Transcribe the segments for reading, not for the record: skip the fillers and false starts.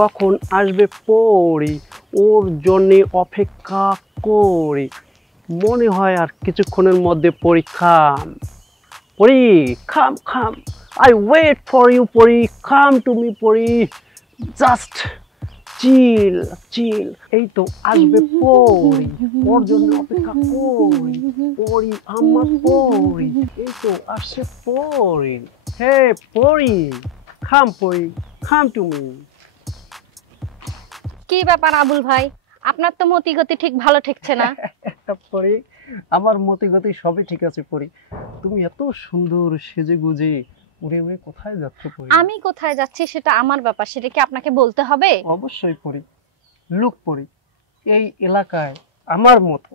কখন আসবে পরি, ওর জন্যে অপেক্ষা করি। মনে হয় আর কিছুক্ষণের মধ্যে পরীক্ষা। পরি, খাম খাম, আই ওয়েট ফর ইউ পরি, কাম টু মি পরি, জাস্ট চিল চিল। এই তো আসবে পরি, ওর জন্য অপেক্ষা করি। পরি আমার পরি, এই তো আসছে পরি। হে পরি, পরি, কাম টু মি। কি ব্যাপার আবুল ভাই, আপনার তো মতিগতি ঠিক ভালো ঠেকছে না। পরি, আমার মতিগতি সবই ঠিক আছে পরি। তুমি এত সুন্দর সেজে গুজে উড়ে উড়ে কোথায় যাচ্ছ পরি? আমি কোথায় যাচ্ছি সেটা আমার ব্যাপার, সেটা কি আপনাকে বলতে হবে? অবশ্যই পরি। লুক পরি, এই এলাকায় আমার মতো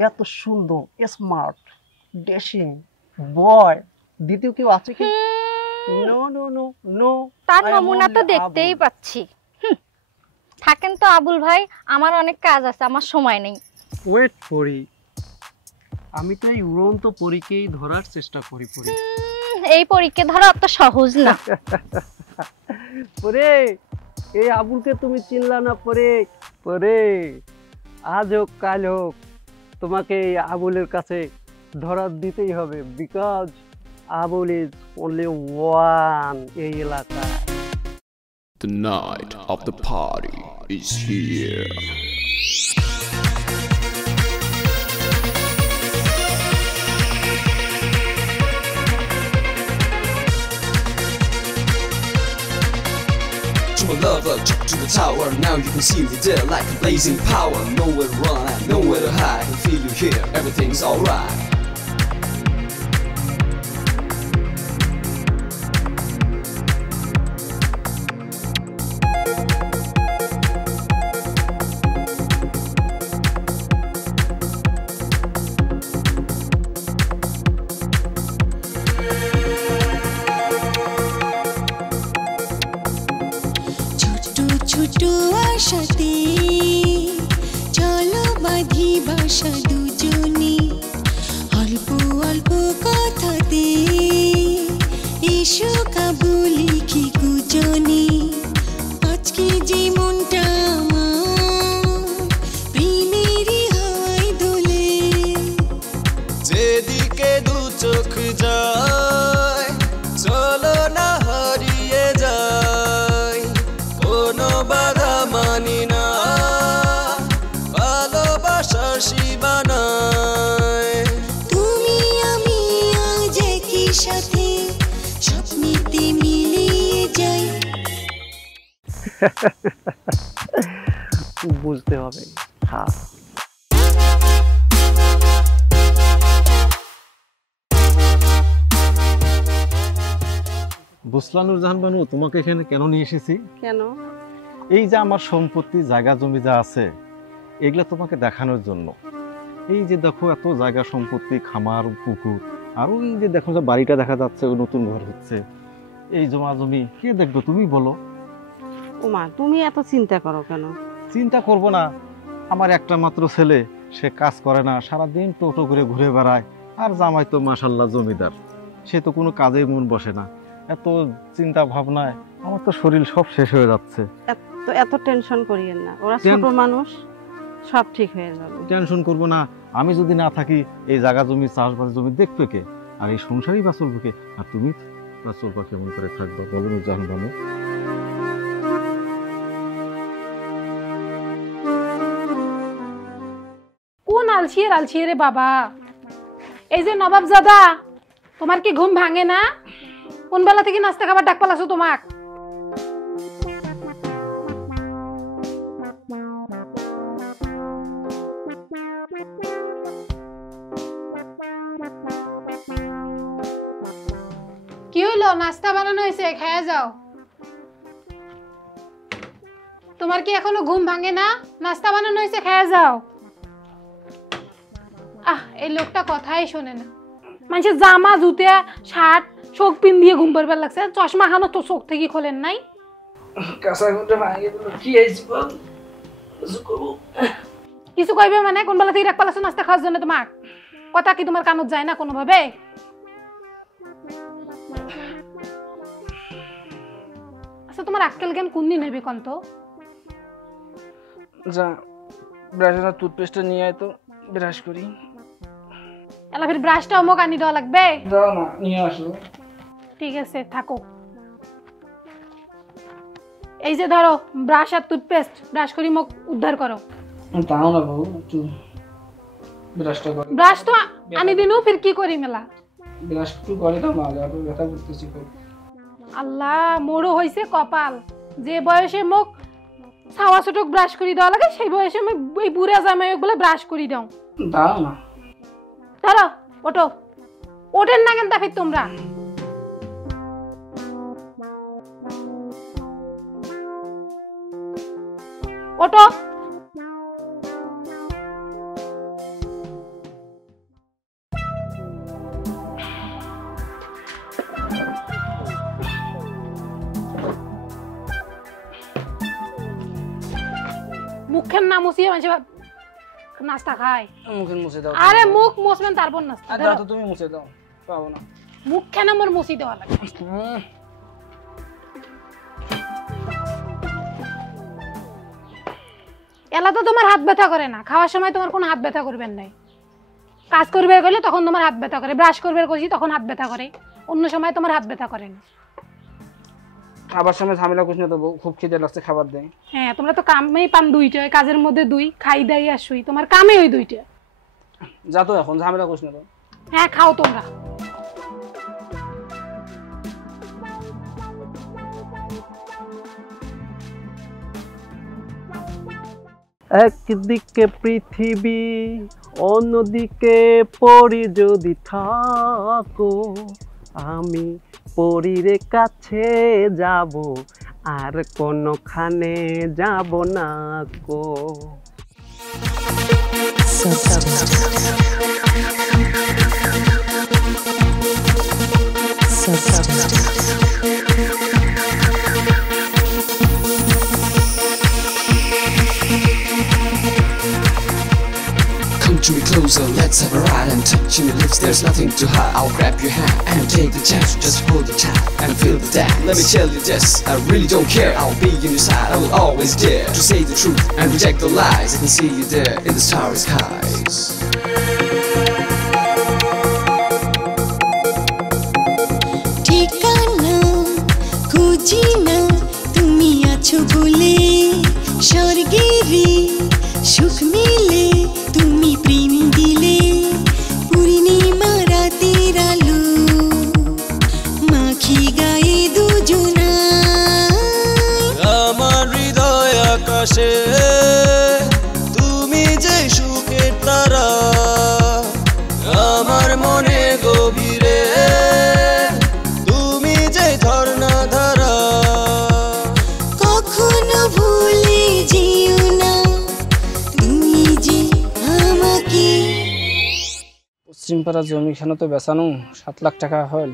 এত সুন্দর স্মার্ট ড্যাশিং বয় দ্বিতীয় কেউ আছে কি? নো নো নো নো, তার নমুনা তো দেখতেই পাচ্ছি। থাকেন তো আবুল ভাই, আমার অনেক কাজ আছে, আমার সময় নেই। ওয়েট পরি, আমি তো এই উড়ন্ত পরীকেই ধরার চেষ্টা করি পরি। এই পরীক্ষা ধরা অত সহজ না। পরে এই আবুলকে তুমি চিনলা না পরে? পরে আজ হোক কাল হোক তোমাকে এই আবুলের কাছে ধরা দিতেই হবে, because Abul is only one এই এলাকায়। The night of the party is here. To my lover, jump to the tower. Now you can see me there like a blazing power. Nowhere to run, nowhere to hide. I can feel you here, everything's alright. ছোট আশাতে চলো বাঁধি বাসা দুজনে, অল্প অল্প কথাতে এসো কাবুলি কি গুজনে। আজকে যে মনটা আমার প্রেমেরই হাওয়ায় দোলে, যেদিকে দু চোখ যায় চলো না হারিয়ে যায়, কোনো বাধা মানি না ভালোবাসার সীমানায়। তুমি আমি আজ একই সাথে স্বপ্নেতে মিলিয়ে যাই। বুঝতে হবে। হ্যাঁ, বুসলানুর জাহান বানু, তোমাকে এখানে কেন নিয়ে এসেছি? কেন? এই যে আমার সম্পত্তি জায়গা জমি যা আছে এগুলা তোমাকে দেখানোর জন্য। এই যে দেখো এত জায়গা সম্পত্তি, খামার, পুকুর, আর ওই যে দেখো যে বাড়িটা দেখা যাচ্ছে, ওই নতুন ঘর হচ্ছে, এই জমা জমি কে দেখবে তুমি বলো? ওমা, তুমি এত চিন্তা করো কেন? চিন্তা করব না, আমার একটা মাত্র ছেলে, সে কাজ করে না, সারাদিন টোটো করে ঘুরে বেড়ায়, আর জামাই তো মাশাল্লাহ জমিদার, সে তো কোনো কাজেই মন বসে না। এত চিন্তা ভাবনায় আমার তো শরীর সব শেষ হয়ে যাচ্ছে। এত টেনশন করিয়েন না, ওরা ছোট মানুষ, সব ঠিক হয়ে যাবে। টেনশন করব না, আমি যদি না থাকি এই জায়গা জমি চাষবাস জমি দেখবে কে, আর এই সংসারই বা চলবে কে, আর তুমি বা চলবা কেমন করে থাকবা বলো জাহান বানু? কোন আলছিয়ে রে বাবা? এই যে নবাবজাদা, তোমার কি ঘুম ভাঙে না? কোন বেলা থেকে নাস্তা খাবার ডাক পালাছো তোমাক? কি হইলো? নাস্তা বানানো হয়েছে, খেয়ে যাও। তোমার কি এখনো ঘুম ভাঙে না? নাস্তা বানানো হয়েছে, খেয়ে যাও। এই লোকটা কথাই শোনে না। মানুষের জামা জুতে শার্ট চোখ পিন দিয়ে ঘুম পারবার লাগছে, চশমা খানো তো চোখ থেকে খোলেন নাই। কিছু কইবে মানে? কোন বেলা থেকে রাখ পালাছো নাস্তা খাওয়ার জন্য? তোমার কথা কি তোমার কানত যায় না কোনোভাবে? আচ্ছা তোমার আক্কেল জ্ঞান কোন দিন হইবে কোন তো? যা ব্রাশ আর টুথপেস্টটা নিয়ে আয় তো ব্রাশ করি। এলা ফির ব্রাশটা অমুক আনি দেওয়া লাগবে? দাও না, নিয়ে আসো। ঠিক আছে থাকো। এই যে ধরো ব্রাশ আর টুথপেস্ট, ব্রাশ করি মুখ উদ্ধার করো। দাও না বউ, একটু ব্রাশটা করো। ব্রাশ তো আনি দিনু, ফির কি করি মেলা? ব্রাশ একটু করে দাও না, যাবে ব্যথা করতেছি খুব। আল্লাহ, মোরও হইছে কপাল, যে বয়সে মুখ ছাওয়া ছোটক ব্রাশ করি দেওয়া লাগে সেই বয়সে আমি এই বুড়া জামাই বলে ব্রাশ করি দাও। দাও না। ধরো ওঠো, ওঠেন না কেন তাফির তোমরা? ওঠো। মুখের না মুছিয়ে মানুষ নাস্তা খায়। মুখে মুছে দাও। আরে মুখ মুছবেন তারপর নাস্তা। দাও তো, তুমি মুছে দাও, পাবো না। মুখ কেন আমার মুছি দেওয়া লাগে? এলা তো তোমার হাত ব্যথা করে না, খাওয়ার সময় তোমার কোনো হাত ব্যথা করবেন নাই। কাজ করবে গেলে তখন তোমার হাত ব্যথা করে, ব্রাশ করবে কইছি তখন হাত ব্যথা করে, অন্য সময় তোমার হাত ব্যথা করে না। খাবার সময় ঝামেলা করিস না তো বউ, খুব খিদে লাগছে, খাবার দেয়। হ্যাঁ, তোমরা তো কামেই পান দুইটা, কাজের মধ্যে দুই, খাই দাই আর শুই, তোমার কামে ওই দুইটা। যা তো এখন, ঝামেলা করিস না তো। হ্যাঁ খাও তোমরা। একদিকে পৃথিবী অন্যদিকে পরি যদি থাকো, আমি পরীর কাছে যাব আর কোনখানে যাব না কো। Come to me closer, let's have a ride. I'm touching your lips, there's nothing to hide. I'll grab your hand and take the chance, just hold it tight and feel the dance. Let me tell you this, I really don't care. I'll be on your side, I will always dare to say the truth and reject the lies. I can see you there in the starry skies. ঠিকানা খুঁজি না, তুমি আছো বলে স্বর্গেরই সুখ মিলে, তুমি প্রেম দিলে পূর্ণিমা রাতের আলো, মাখি গায়ে দুজনা। আমার হৃদয় আকাশে তুমি যে সুখের তারা, আমার মনে গভীরে তুমি যে ঝর্ণা ধারা। কখনো ভুলে যেও না তুমি যে আমাকে। পশ্চিমপাড়া জমি খানো তো বেচানো 7 লাখ টাকা হল,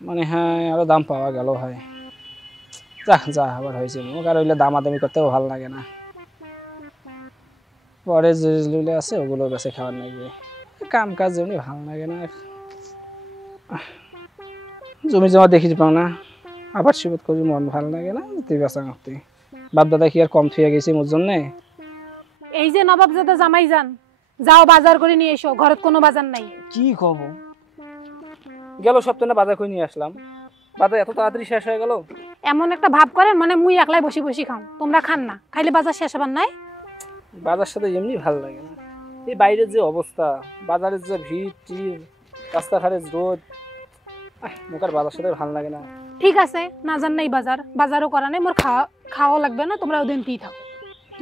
মানে হ্যাঁ আরো দাম পাওয়া গেল হয়। যা যা আবার হয়েছে, মোক আর ওইলে দামাদামি করতেও ভালো লাগে না। পরে যে লইলে আছে ওগুলো বেঁচে খাওয়ার লাগবে, কাম কাজ যেমনি ভালো লাগে না। জমি জমা দেখি পাও না, আবার শিবত করি মন ভালো লাগে না, তুই বেচা করতে। বাপ দাদা কি আর কম থুয়ে গেছি মোর জন্যে? এই যে নবাবজাদা জামাই যান, যাও বাজার করে নিয়ে এসো, ঘরত কোনো বাজার নাই। কি কব, গেল সপ্তাহে বাজার করে নিয়ে আসলাম, বাজার এত তাড়াতাড়ি শেষ হয়ে গেল। এমন একটা ভাব করেন মানে মুই একলাই বসে বসে খাও, তোমরা খান না, খাইলে বাজার শেষ হবার নাই। বাজার সাথে এমনি ভালো লাগে না, এই বাইরের যে অবস্থা, বাজারের যে ভিড় টির, রাস্তাঘাটের রোদ, মোকার বাজার সাথে ভালো লাগে না। ঠিক আছে, না জান নাই বাজার, বাজারও করা নাই, মোর খাওয়াও লাগবে না, তোমরা ওদিন পি থাকো,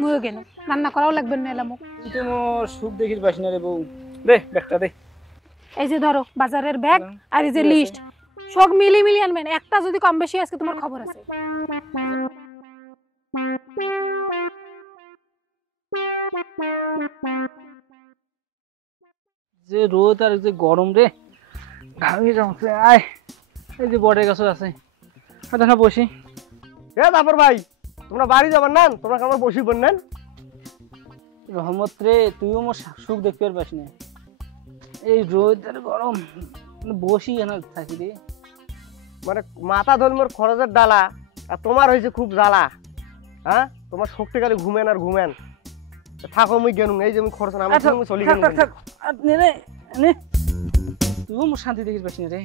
মুইও গেল, রান্না করাও লাগবে না। এলাম কিন্তু মোর সুখ দেখিস পাস না রে বউ, দে ব্যাগটা দে। এই যে ধরো বাজারের ব্যাগ আর এই যে লিস্ট, সব মিলি মিলি আনবেন, একটা যদি কম বেশি আজকে তোমার খবর আছে। যে রোদ আর যে গরম রে, ঘামিয়ে যাচ্ছে। আয় এই যে বটের গাছও আছে, দেখা বসি। এ তারপর ভাই, তোমরা বাড়ি যাবার না, তোমরা আমার বসি বললেন। রহমত রে, তুইও মোর সুখ দেখতে পারবি না, এই রোদ আর গরম, বসি কেন থাকি রে। মানে মাথা ধর মোর খরচের ডালা, আর তোমার হয়েছে খুব জ্বালা। হ্যাঁ, তোমার শক্তিকালে ঘুমেন আর ঘুমেন। থাকো মুই গেনুম, এই যে আমি খরচ না আমি চলি গেনুম। তুই মোর শান্তি দেখিস পাচ্ছি না রে।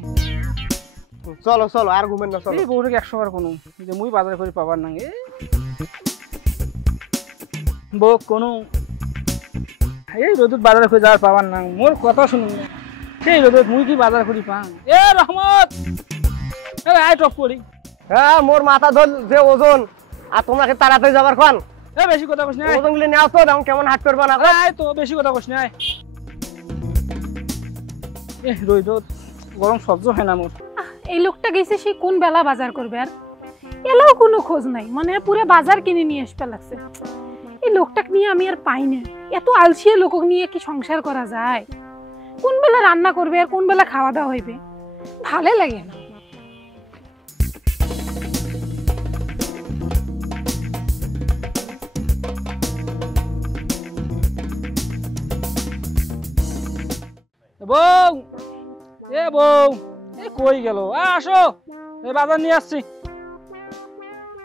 চলো চলো, আর ঘুমেন না, চলো। এই বউটাকে 100 বার কোনো যে মুই বাজার করে পাবার না গে বউ কোনো এই রোদত বাজার করে যাওয়ার পাবার না। মোর কথা শুনুন সেই রোদত মুই কি বাজার করি পাম? এ রহমত, আয় টপ করি। হ্যাঁ, মোর মাথা ধর যে ওজন, আর তোমাকে তাড়াতাড়ি যাবার খান। এ বেশি কথা কইস না, ওজন গুলি নাও তো, দেখো কেমন হাট করবা না। আয় তো বেশি কথা কইস না। এ রোদত গরম সহ্য হয় না মোর। এই লোকটা গেছে সে কোন বেলা বাজার করবে, আর এলাও কোনো খোঁজ নাই, মানে পুরো বাজার কিনে নিয়ে আসতে লাগছে। এই লোকটাকে নিয়ে আমি আর পাই না। এত আলসিয়া লোক নিয়ে কি সংসার করা যায়? কোন বেলা রান্না করবে আর কোন বেলা খাওয়া দাওয়া হইবে, ভালো লাগে না। বউ, এ বউ, এ কই গেল? আসো, এই বাজার নিয়ে আসছি।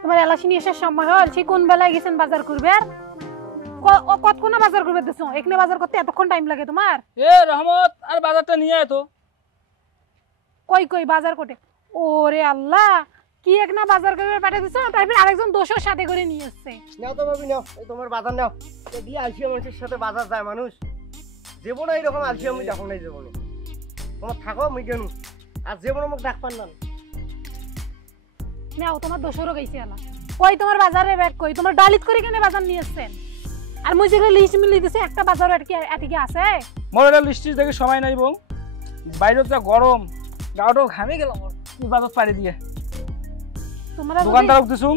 তোমার এলাচি নিয়ে আসার সময় হল, সে কোন বেলায় গেছেন বাজার করবে? আর কতক্ষণ বাজার করবে দেছো? এখানে বাজার করতে এতক্ষণ টাইম লাগে তোমার? এ রহমত, আর বাজারটা নিয়ে আয় তো। কই কই বাজার কোটে? ওরে আল্লাহ, কি এক না বাজার করবে পাঠিয়ে দিছো, তারপর আরেকজন দোষের সাথে করে নিয়ে আসছে। নাও তো ভাবি, নাও, এই তোমার বাজার নাও। দিয়ে আলসিয়া মানুষের সাথে বাজার যায় মানুষ? জীবনে এইরকম আলসিয়া আমি দেখো নাই জীবনে। তোমার থাকো, আমি কেন আর জীবনে মুখ ডাক পান না। নাও, তোমার দোষরও গেছে আলা। কই তোমার বাজারে ব্যাগ কই? তোমার ডালিত করে কেন বাজার নিয়ে আসছেন? আর মুই যেগুলো লিস্ট মিলি দিছে, একটা বাজার এদিকে আছে? মোর এটা লিস্ট দেখে সময় নাই বউ, বাইরে যা গরম, গাওটাও ঘামে গেল মোর। তুই বাজার পাড়ি দিয়ে তোমরা দোকানদারক দিছুম,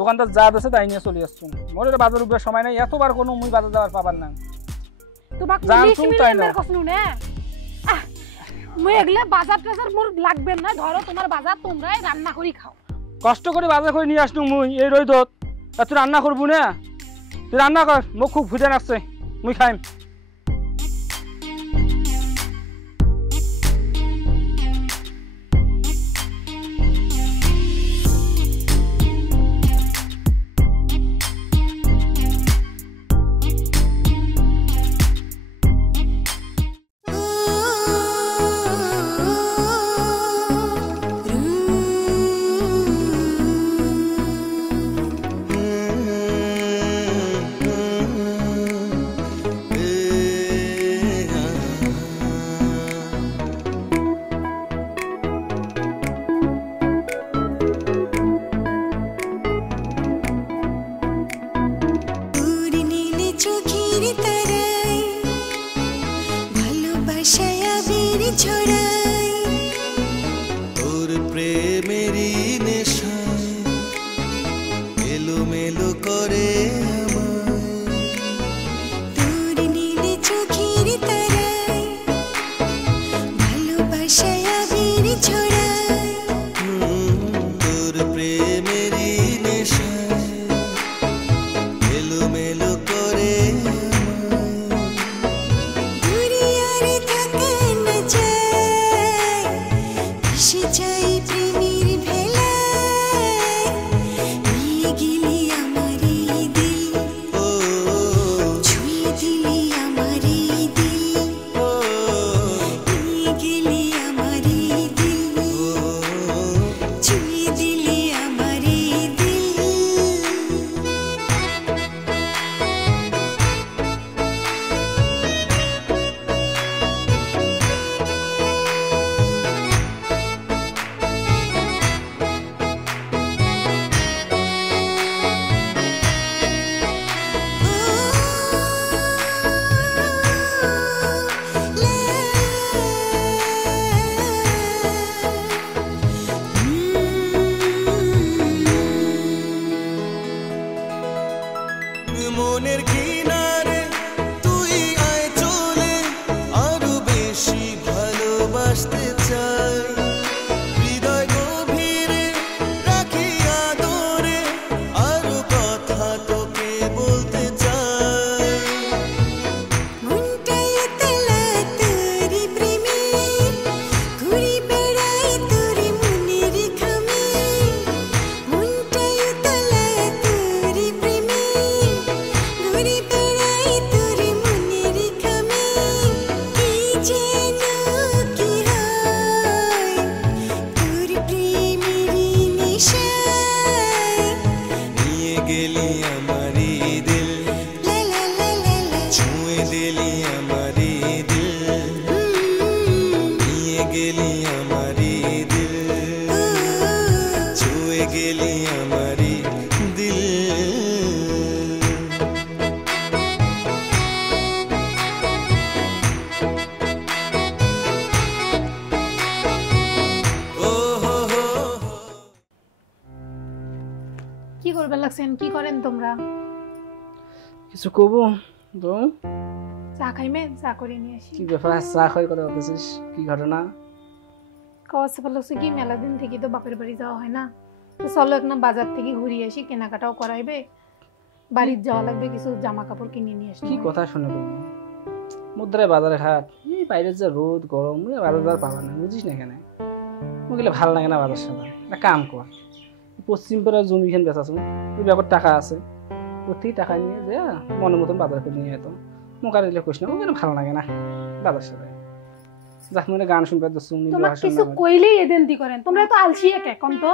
দোকানদার যা দিছে তাই নিয়ে চলে আসছুম। মোর এটা বাজার উঠবার সময় নাই, এতবার কোনো মুই বাজার যাওয়ার পাবার না। তোমাক লিস্ট মিলি আমার কষ্ট না। মুই এগুলা বাজার টাজার মোর লাগবে না। ধরো তোমার বাজার তোমরাই রান্না করি খাও। কষ্ট করে বাজার করে নিয়ে আসনু মুই এই রইদত, তুই রান্না করবো না? তুই রান্না কর, মুখ খুব ফুটে নাচছে, মুই খাইম। তোর প্রেমেরই নেশায় এলোমেলো করে মনের কিনারে তুই আয় চলে, আরো বেশি ভালোবাসতে চাই। হৃদয় গভীরে রাখি আদরে, আরো কথা তোকে বলতে চাই। মনটাই উতলা তোরি প্রেমে, ঘুরি বেড়াই তোরি মনের খামে। মন গেলি আমারি দিল ছুঁয়ে গেলি আমারি দিল কি করবে লাগছেন? কি করেন তোমরা? কিছু কব তো? চা খাইবে? চা করে নিয়ে আসি। কি ব্যাপার, চা খাই কথা বলতেছিস? কি ঘটনা? কাছে বলছে কি মেলা দিন থেকে তো বাপের বাড়ি যাওয়া হয় না, তো চলো এক না বাজার থেকে ঘুরিয়ে আসি, কেনাকাটাও করাইবে, বাড়ির যাওয়া লাগবে, কিছু জামা কাপড় কিনে নিয়ে আসি। কি কথা শুনে তুমি? মুদ্রায় বাজারে হাট, এই বাইরে যে রোদ গরম, বাজার পাবা না, বুঝিস না কেন? গেলে ভাল লাগে না বাজার সাথে। একটা কাম কর, পশ্চিম পাড়ার জমিখান বেচাছো, ওই ব্যাপার টাকা আছে, ওর থেকে টাকা নিয়ে যে মনের মতন বাজার করে নিয়ে যেত। মুখার দিলে কোশ না, ওখানে ভালো লাগে না বাজার সাথে। যাক মানে গান শুনবে তোমার কিছু কইলেই এদেন্তি করেন, তোমরা তো আলসি একে কোন তো।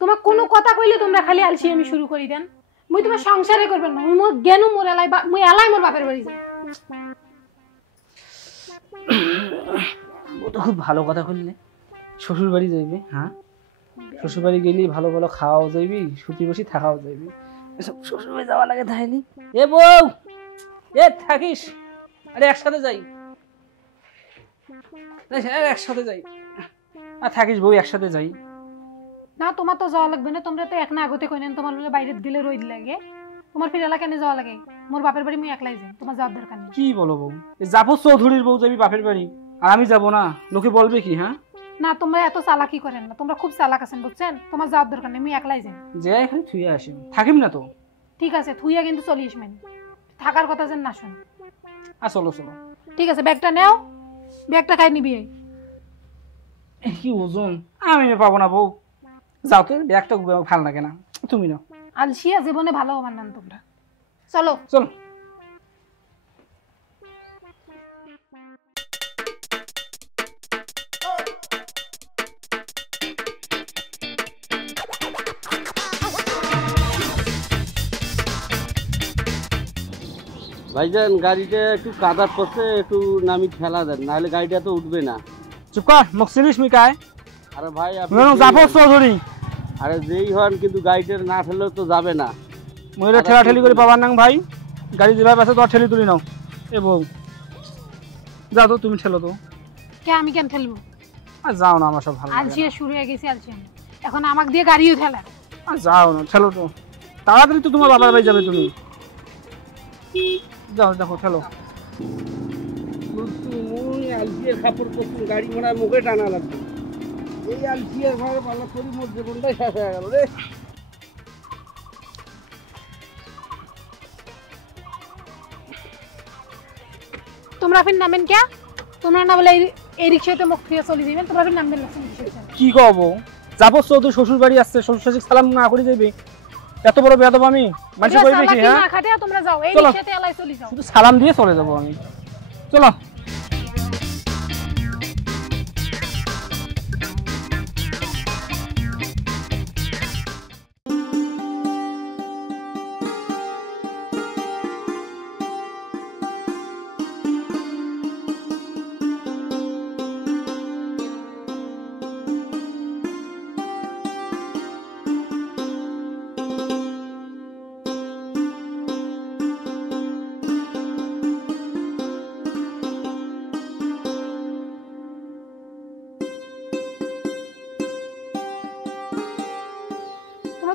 তোমার কোনো কথা কইলে তোমরা খালি আলসি আমি শুরু করি দেন। মুই তোমার সংসারে করবেন না, মুই জ্ঞানু মোর এলাই মুই এলাই মোর বাপের বাড়ি যাই। ও তো খুব ভালো কথা কইলে, শ্বশুর বাড়ি যাইবে। হ্যাঁ, শ্বশুর বাড়ি গেলি ভালো ভালো খাওয়াও যাইবি, সুতি বসি থাকাও যাইবি। এসব শ্বশুর বাড়ি যাওয়া লাগে তাইনি? এ বউ, এ থাকিস, আরে একসাথে যাই, একসাথে যাই। আর থাকিস বউ, একসাথে যাই। না তোমার তো যাওয়া লাগবে না, তোমরা তো এক না আগতে কইনেন তোমার বলে বাইরে গেলে রইদ লাগে, তোমার ফিরে এলাকা কেন যাওয়া লাগে? মোর বাপের বাড়ি মুই একলাই যাই, তোমার যাওয়ার দরকার নেই। কি বলো বউ, যাবো চৌধুরীর বউ যাবি বাপের বাড়ি, আর আমি যাবো না? লোকে বলবে কি? হ্যাঁ না, তোমরা এত চালাকি করেন না, তোমরা খুব চালাক আছেন বুঝছেন। তোমার যাওয়ার দরকার নেই, মুই একলাই যাই। যে এখানে থুইয়া আসি, থাকিম না তো? ঠিক আছে, থুইয়া কিন্তু চলিস মেন, থাকার কথা যেন না শুন। আর চলো চলো। ঠিক আছে, ব্যাগটা নেও, ব্যাগটা খাই নিবি। কি ওজন, আমি পাবো না বউ, যাও তো, ব্যাগটা ভালো লাগে না, তুমি নাও। আলসিয়া জীবনে ভালো হবার নাম তোমরা, চলো চলো। ভাইজান গাড়িটা একটু কাদার পথে একটু নামি ঠেলা দেন, নাহলে গাড়িটা তো উঠবে না। চুপ কর, মুখ চিনিস মিকায়? আরে ভাই জাফর চৌধুরী, আরে যেই হন কিন্তু গাড়িটা না ঠেলেও তো যাবে না। মহিলা ঠেলা ঠেলি করে পাবার না ভাই, গাড়ি যেভাবে আছে তো ঠেলি তুলি নাও। এ বউ যাও তো, তুমি ঠেলো তো। কে আমি কেন ঠেলবো? আর যাও না, আমার সব ভালো লাগে না। আলসিয়া শুরু হয়ে গেছে, আলসিয়া এখন আমাকে দিয়ে গাড়িও ঠেলা। আর যাও না, ঠেলো তো তাড়াতাড়ি, তো তোমার বাবার বাড়ি যাবে তুমি। যাও দেখো, ঠেলো। আলসিয়ার কাপড় পরতুন গাড়ি ঘোড়ার মুখে টানা লাগবে, এই আলসিয়ার ঘরে পাল্লা করি মোর জীবনটাই শেষ হয়ে গেল রে। তোমরা ফির নামেন কে? তোমরা না বলে এই রিক্সাতে মুখ ফিরে চলে যাবেন, তোমরা ফির নামবেন না। কি কব, যাবো চৌধুরী শ্বশুর বাড়ি আসছে, শ্বশুর শাশুড়ি সালাম না করে যাইবে, এত বড় বেয়াদব আমি? মানুষ কইবে কি? হ্যাঁ, না খাটে, তোমরা যাও, এই চলো। রিক্সাতে এলাই চলে যাও, শুধু সালাম দিয়ে চলে যাবো আমি, চলো।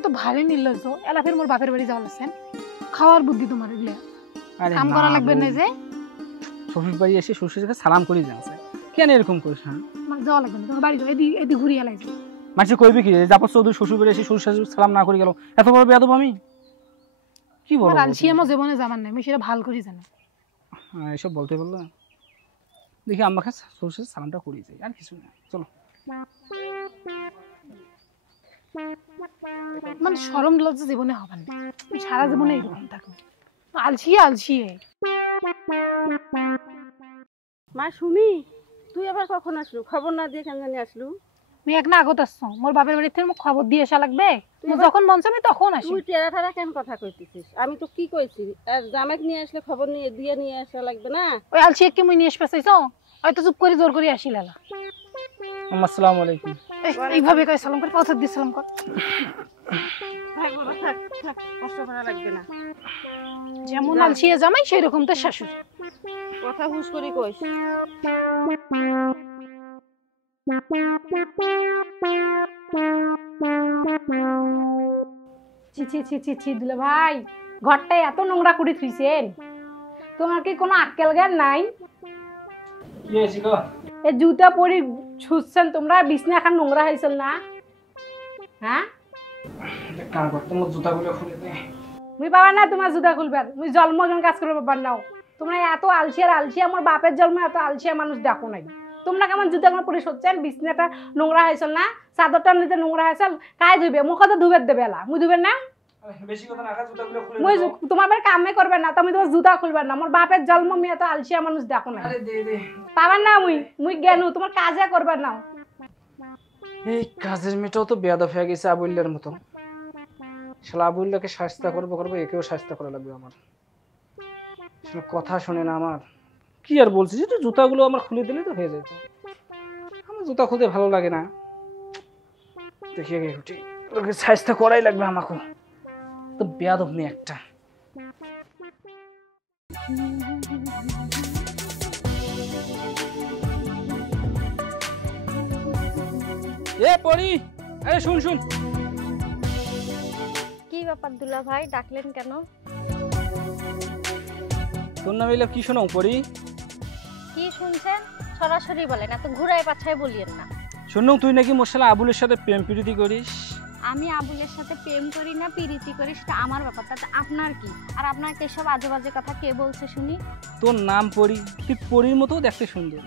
তো ভারী নির্লজ্জ, এলা ফের মোর বাপের বাড়ি যাওয়া লাগছেন। খাওয়ার বুদ্ধি তোমার এগুলা, কাম করা লাগবে না যে? শ্বশুর বাড়ি এসে শ্বশুরকে সালাম করে যাচ্ছে, কেন এরকম করিস? হ্যাঁ, আমার যাওয়া লাগবে না, তোমার বাড়ি যাও, এদি ঘুরিয়ে এলাই যাও। মানুষ কইবে কি, জাফর চৌধুরী শ্বশুর বাড়ি এসে শ্বশুর শাশুড়ি সালাম না করে গেল, এত বড় বেয়াদব আমি? কি বলবো, আলসি আমার জীবনে যাবার নাই, আমি সেটা ভালো করে জানি। হ্যাঁ, এসব বলতে বললো, দেখি আমাকে শ্বশুর সালামটা করিয়ে যাই, আর কিছু না, চলো। মানে শরম লজ্জা জীবনে হবার না, সারা জীবনে এরকম থাকবে, আলসি আলসি। মা সুমি, তুই আবার কখন আসলু? খবর না দিয়ে কেন জানি আসলু? তুই এক না আগত আসছো, মোর বাপের বাড়ি থেকে খবর দিয়ে আসা লাগবে, যখন মন চাবে তখন আসি। তুই টেরা টেরা কেন কথা কইতেছিস? আমি তো কি কইছি, আর জামাক নিয়ে আসলে খবর নিয়ে দিয়ে নিয়ে আসা লাগবে না? ওই আলসি কি মুই নিয়ে আসতে চাইছো? হয়তো চুপ করে জোর করে আসিলালা। আসসালামু আলাইকুম। এইভাবে কই সালাম করে পৌঁছে দিয়ে সালাম কর। থাক বাবা থাক থাক, কষ্ট করা লাগবে না। যেমন আলসিয়া জামাই সেই রকম তো শাশুড়ি। কথা হুশ করে কইস। ছি ছি ছি ছি ছি দুলা ভাই, ঘরটা এত নোংরা করে থুইছেন, তোমার কি কোনো আক্কেল জ্ঞান নাই? কি হয়েছে গো? এ জুতা পরি ছুঁচ্ছেন তোমরা, বিছনা এখন নোংরা হয়েছিল না? হ্যাঁ কাম কর, তোমার জুতাগুলো খুলে দে। মুই বাবা না তোমার জুতা খুলবার, মুই জন্মজন কাজ করবে বাবার নাও। তোমরা এত আলসিয়া আলসিয়া, আমার বাপের জন্মে এত আলসিয়া মানুষ দেখো নাই। তোমরা কেমন জুতাগুলো পরে সচ্ছেন, বিছনাটা নোংরা হয়েছিল না, চাদরটা নিতে নোংরা হয়েছিল, কায় ধুবে? মুখে তো ধুবে দেবে এলা, মুই ধুবেন না? বেশি কথা না, জুতাগুলো খুলে মুই তোমার বাড়ি কামে করবে না, তুমি তোমার জুতা খুলবার না। আমার বাপের জন্ম আমি এত আলসিয়া মানুষ দেখো নাই। আরে দে দে। পাবার না মুই জ্ঞানু, তোমার কাজে করবার নাও। এই কাজের মেয়েটাও তো বেয়াদব হয়ে গেছে আবুল্লার মতো। শালা আবুল্লাকে শাস্তি করবো, একেও শাস্তি করা লাগবে আমার। শালা কথা শোনে না আমার। কি আর বলছিস, যে জুতাগুলো আমার খুলে দিলে তো হয়ে যেত। আমার জুতা খুলতে ভালো লাগে না। দেখিয়ে গে উঠি, ওকে শাস্তি করাই লাগবে আমাকে। তো বেয়াদব মেয়ে একটা। এ পড়ি, আরে শুন শুন। কি ব্যাপার দুলা ভাই, ডাকলেন কেন? তোর নাম এলাম কি শোনো পড়ি? কি শুনছেন সরাসরি বলেন, এত ঘুরায় পাছায় বলিয়েন না। শুনুন তুই নাকি মোশালা আবুলের সাথে প্রেম প্রীতি করিস। আমি আবুলের সাথে প্রেম করি না প্রীতি করি সেটা আমার ব্যাপার, তাতে আপনার কি? আর আপনাকে এসব আজে বাজে কথা কে বলছে শুনি? তোর নাম পড়ি, তুই পরির মতো দেখতে সুন্দর।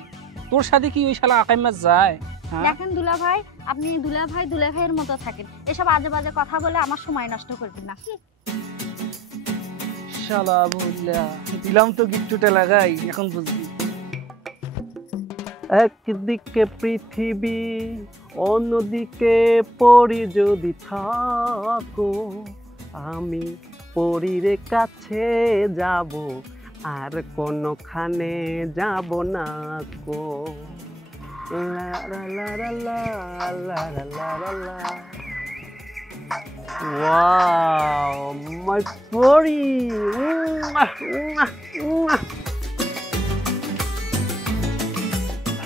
তোর সাথে কি ওই শালা আকাই মাছ যায়? দেখেন দুলা ভাই, আপনি দুলা ভাইয়ের মতো থাকেন, এসব আজে বাজে কথা বলে আমার সময় নষ্ট করবেন না। শালা বললা দিলাম তো গিট্টুটা লাগাই, এখন বুঝবি। একদিকে পৃথিবী অন্যদিকে পরি যদি থাকো, আমি পরীর কাছে যাব আর কোনখানে যাব না গো। লা লা লা লা লা লা লা লা লা। Wow, my pori.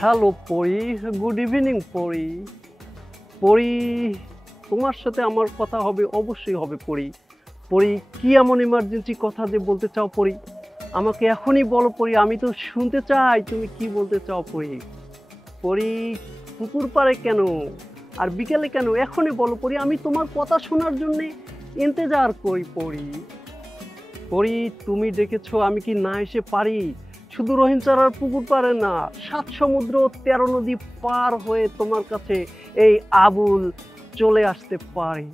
হ্যালো পরি, গুড ইভিনিং পরি। পরি, তোমার সাথে আমার কথা হবে, অবশ্যই হবে পরি। পরি, কি এমন ইমার্জেন্সি কথা যে বলতে চাও পরি? আমাকে এখনই বলো পরি, আমি তো শুনতে চাই তুমি কি বলতে চাও পরি। পরি, পুকুর পাড়ে কেন আর বিকেলে কেন? এখনই বলো পরি, আমি তোমার কথা শোনার জন্যে ইন্তজার করি পরি। পরি, তুমি ডেকেছো, আমি কি না এসে পারি? শুধু রহিমচারার পুকুর পাড়ে না, 7 সমুদ্র 13 নদী পার হয়ে তোমার কাছে এই আবুল চলে আসতে পারি।